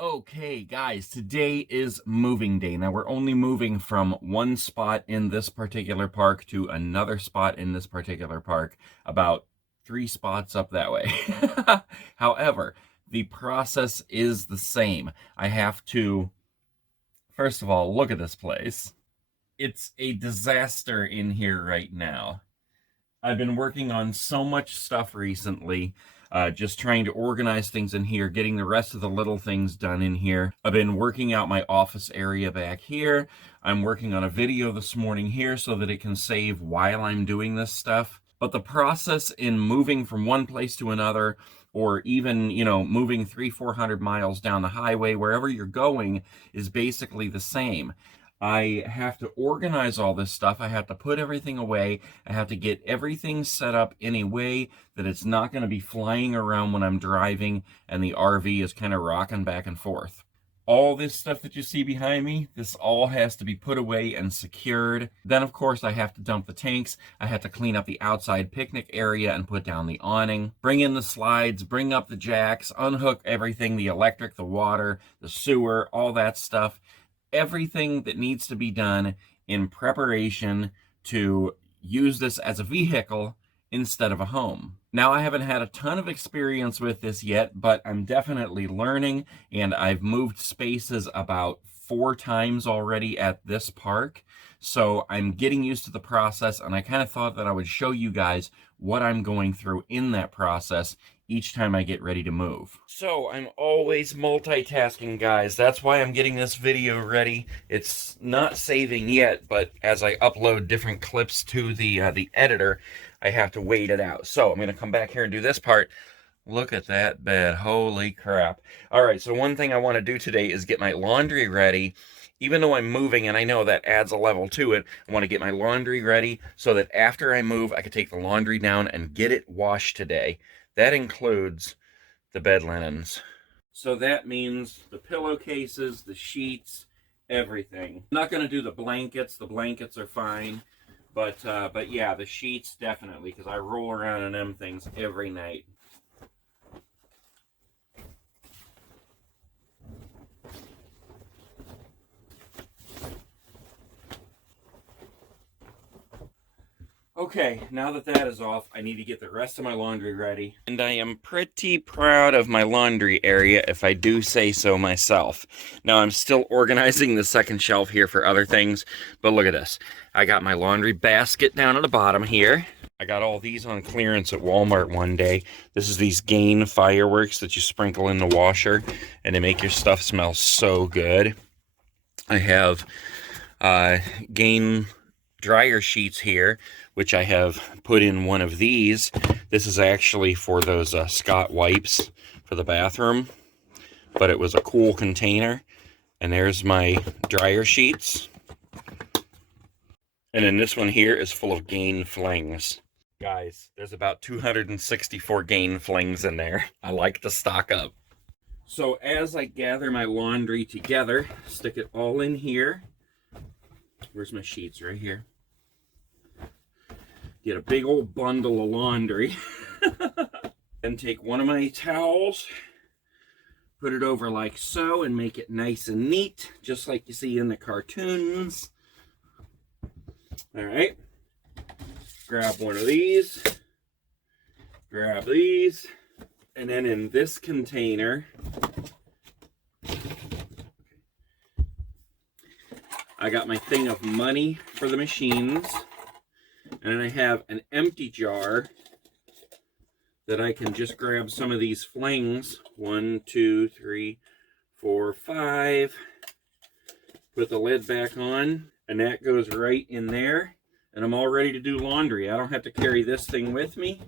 Okay, guys, today is moving day. Now, we're only moving from one spot in this particular park to another spot in this particular park, about 3 spots up that way. However, the process is the same. I have to, first of all, look at this place. It's a disaster in here right now. I've been working on so much stuff recently, just trying to organize things in here, getting the rest of the little things done in here. I've been working out my office area back here. I'm working on a video this morning here so that it can save while I'm doing this stuff. But the process in moving from one place to another, or even, moving 300-400 miles down the highway, wherever you're going, is basically the same. I have to organize all this stuff. I have to put everything away. I have to get everything set up in a way that it's not going to be flying around when I'm driving and the RV is kind of rocking back and forth. All this stuff that you see behind me, this all has to be put away and secured. Then, of course, I have to dump the tanks. I have to clean up the outside picnic area and put down the awning. Bring in the slides, bring up the jacks, unhook everything, the electric, the water, the sewer, all that stuff. Everything that needs to be done in preparation to use this as a vehicle instead of a home. Now, I haven't had a ton of experience with this yet, but I'm definitely learning, and I've moved spaces about 4 times already at this park. So I'm getting used to the process, and I kind of thought that I would show you guys what I'm going through in that process each time I get ready to move. So I'm always multitasking, guys. That's why I'm getting this video ready. It's not saving yet, but as I upload different clips to the editor, I have to wait it out. So I'm going to come back here and do this part. Look at that bed. Holy crap. All right, so one thing I want to do today is get my laundry ready. Even though I'm moving, and I know that adds a level to it, I want to get my laundry ready so that after I move, I can take the laundry down and get it washed today. That includes the bed linens. So that means the pillowcases, the sheets, everything. I'm not going to do the blankets. The blankets are fine. But yeah, the sheets definitely, because I roll around in them things every night. Okay, now that that is off, I need to get the rest of my laundry ready. And I am pretty proud of my laundry area, if I do say so myself. Now, I'm still organizing the second shelf here for other things, but look at this. I got my laundry basket down at the bottom here. I got all these on clearance at Walmart one day. This is these Gain fireworks that you sprinkle in the washer, and they make your stuff smell so good. I have Gain dryer sheets here, which I have put in one of these. This is actually for those Scott wipes for the bathroom, but it was a cool container. And there's my dryer sheets. And then this one here is full of Gain flings. Guys, there's about 264 Gain flings in there. I like to stock up. So as I gather my laundry together, stick it all in here. Where's my sheets? Right here. Get a big old bundle of laundry. And take one of my towels, put it over like so, and make it nice and neat, just like you see in the cartoons. All right. Grab one of these. Grab these. And then in this container, I got my thing of money for the machines. And then I have an empty jar that I can just grab some of these flings. 1, 2, 3, 4, 5. Put the lid back on, and that goes right in there. And I'm all ready to do laundry. I don't have to carry this thing with me.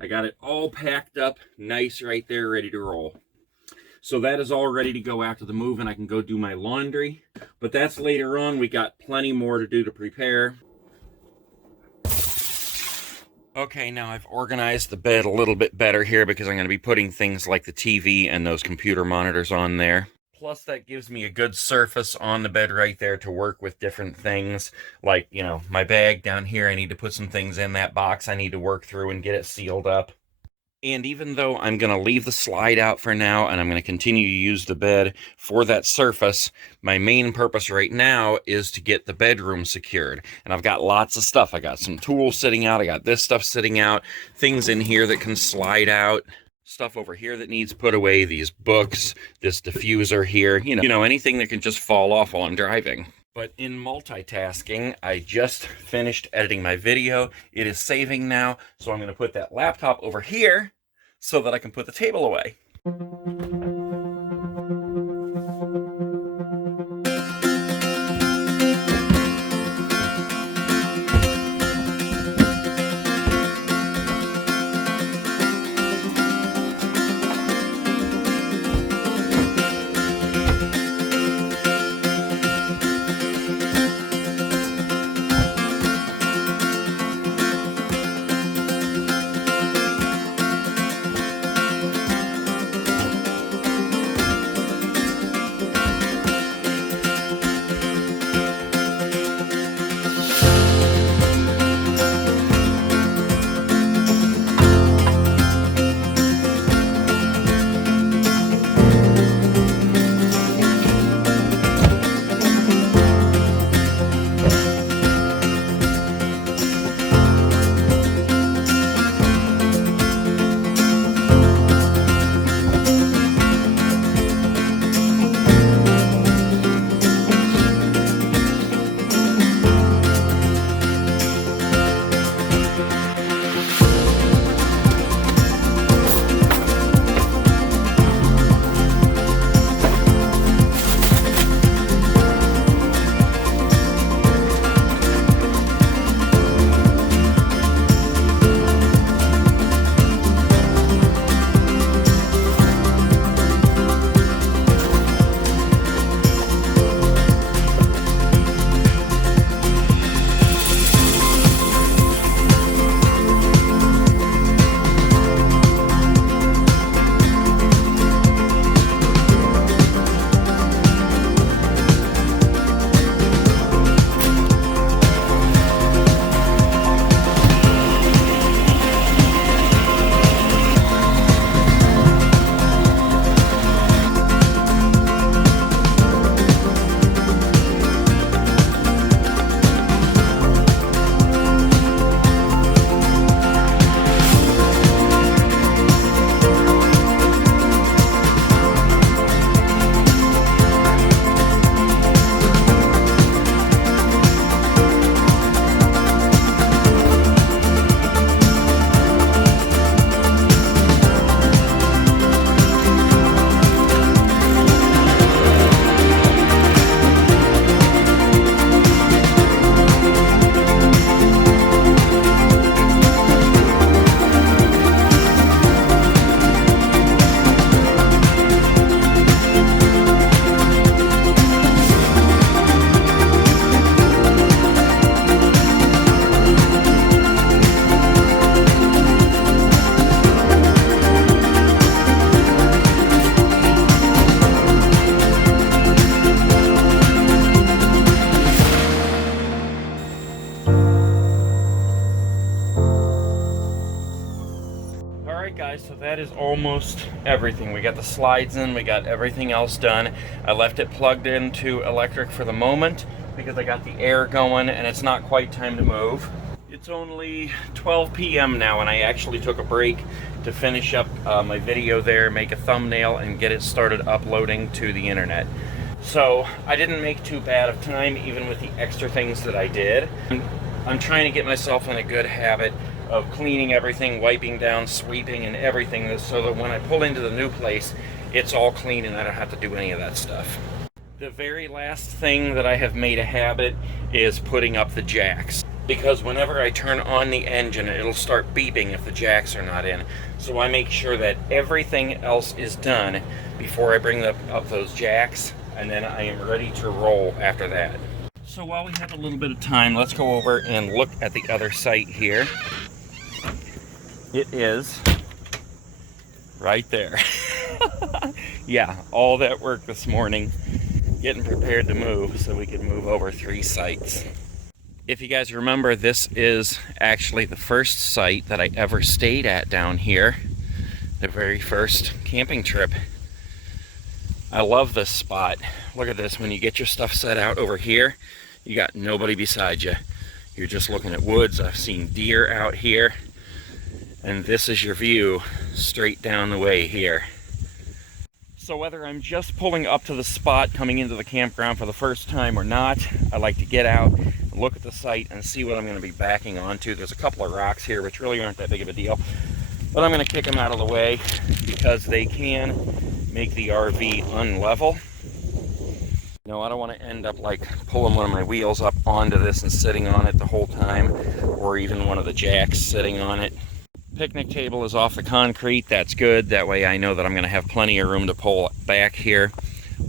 I got it all packed up, nice right there, ready to roll. So that is all ready to go after the move, and I can go do my laundry. But that's later on. We got plenty more to do to prepare. Okay, now I've organized the bed a little bit better here because I'm going to be putting things like the TV and those computer monitors on there. Plus, that gives me a good surface on the bed right there to work with different things. Like, my bag down here, I need to put some things in that box I need to work through and get it sealed up. And even though I'm going to leave the slide out for now and I'm going to continue to use the bed for that surface, my main purpose right now is to get the bedroom secured. And I've got lots of stuff. I got some tools sitting out. I got this stuff sitting out, things in here that can slide out, stuff over here that needs put away, these books, this diffuser here, you know, anything that can just fall off while I'm driving. But in multitasking, I just finished editing my video. It is saving now, so I'm going to put that laptop over here so that I can put the table away. So that is almost everything. We got the slides in, we got everything else done. I left it plugged into electric for the moment because I got the air going and it's not quite time to move. It's only 12 p.m. now and I actually took a break to finish up my video there, make a thumbnail and get it started uploading to the internet. So I didn't make too bad of time even with the extra things that I did. I'm trying to get myself in a good habit of cleaning everything, wiping down, sweeping and everything so that when I pull into the new place, it's all clean and I don't have to do any of that stuff. The very last thing that I have made a habit is putting up the jacks. Because whenever I turn on the engine, it'll start beeping if the jacks are not in. So I make sure that everything else is done before I bring up those jacks, and then I am ready to roll after that. So while we have a little bit of time, let's go over and look at the other site here. It is right there. Yeah, all that work this morning, getting prepared to move so we can move over 3 sites. If you guys remember, this is actually the first site that I ever stayed at down here. The very first camping trip. I love this spot. Look at this. When you get your stuff set out over here, you got nobody beside you. You're just looking at woods. I've seen deer out here. And this is your view straight down the way here. So whether I'm just pulling up to the spot coming into the campground for the first time or not, I like to get out, look at the site, and see what I'm going to be backing onto. There's a couple of rocks here which really aren't that big of a deal, but I'm going to kick them out of the way because they can make the RV unlevel. No, I don't want to end up like pulling one of my wheels up onto this and sitting on it the whole time, or even one of the jacks sitting on it. Picnic table is off the concrete. That's good. That way I know that I'm going to have plenty of room to pull back here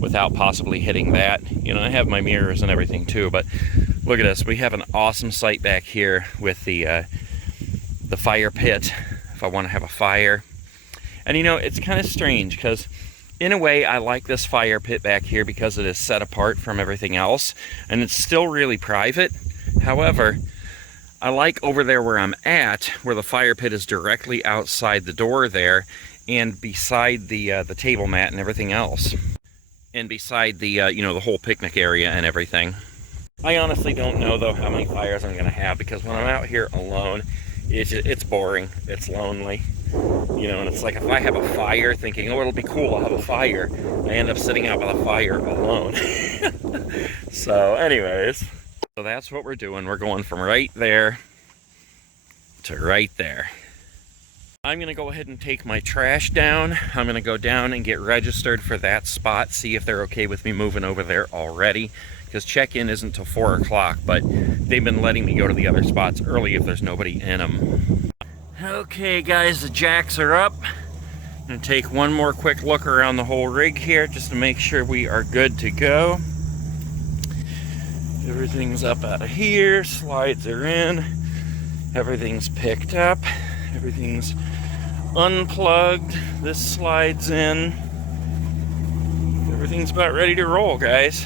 without possibly hitting that. You know, I have my mirrors and everything too, but look at this. We have an awesome site back here with the fire pit if I want to have a fire. And you know, it's kind of strange because in a way I like this fire pit back here because it is set apart from everything else and it's still really private. However, I like over there where I'm at, where the fire pit is directly outside the door there and beside the table mat and everything else. And beside the, you know, the whole picnic area and everything. I honestly don't know, though, how many fires I'm going to have because when I'm out here alone, it's boring. It's lonely. You know, and it's like if I have a fire thinking, oh, it'll be cool, I'll have a fire, I end up sitting out by the fire alone. So, anyways. So that's what we're doing. We're going from right there to right there. I'm going to go ahead and take my trash down. I'm going to go down and get registered for that spot, see if they're okay with me moving over there already. Because check-in isn't till 4 o'clock, but they've been letting me go to the other spots early if there's nobody in them. Okay guys, the jacks are up. I'm going to take one more quick look around the whole rig here just to make sure we are good to go. Everything's up out of here, slides are in, everything's picked up, everything's unplugged, this slides in. Everything's about ready to roll, guys.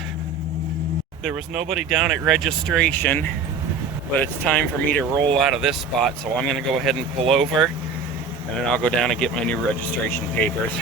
There was nobody down at registration, but it's time for me to roll out of this spot, so I'm gonna go ahead and pull over, and then I'll go down and get my new registration papers.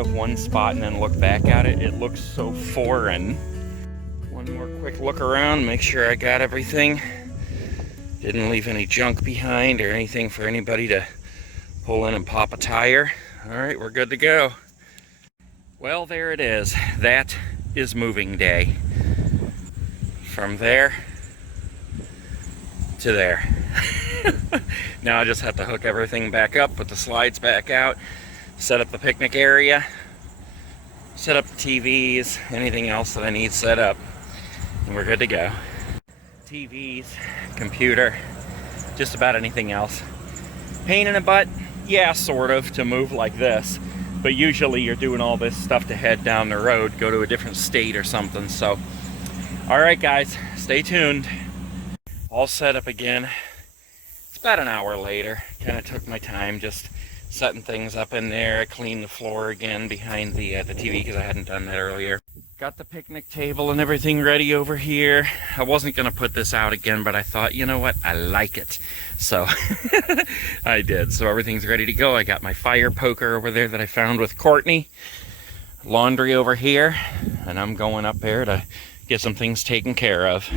of one spot and then look back at it, it looks so foreign. One more quick look around, make sure I got everything. Didn't leave any junk behind or anything for anybody to pull in and pop a tire. All right, we're good to go. Well, there it is. That is moving day. From there to there. Now I just have to hook everything back up, put the slides back out, set up the picnic area, set up the TVs, anything else that I need set up, and we're good to go. TVs, computer, just about anything else. Pain in the butt? Yeah, sort of, to move like this. But usually you're doing all this stuff to head down the road, go to a different state or something. So, all right, guys, stay tuned. All set up again. It's about an hour later. Kind of took my time just setting things up in there. I cleaned the floor again behind the TV because I hadn't done that earlier. Got the picnic table and everything ready over here. I wasn't going to put this out again, but I thought, you know what? I like it. So I did. So everything's ready to go. I got my fire poker over there that I found with Courtney. Laundry over here. And I'm going up there to get some things taken care of.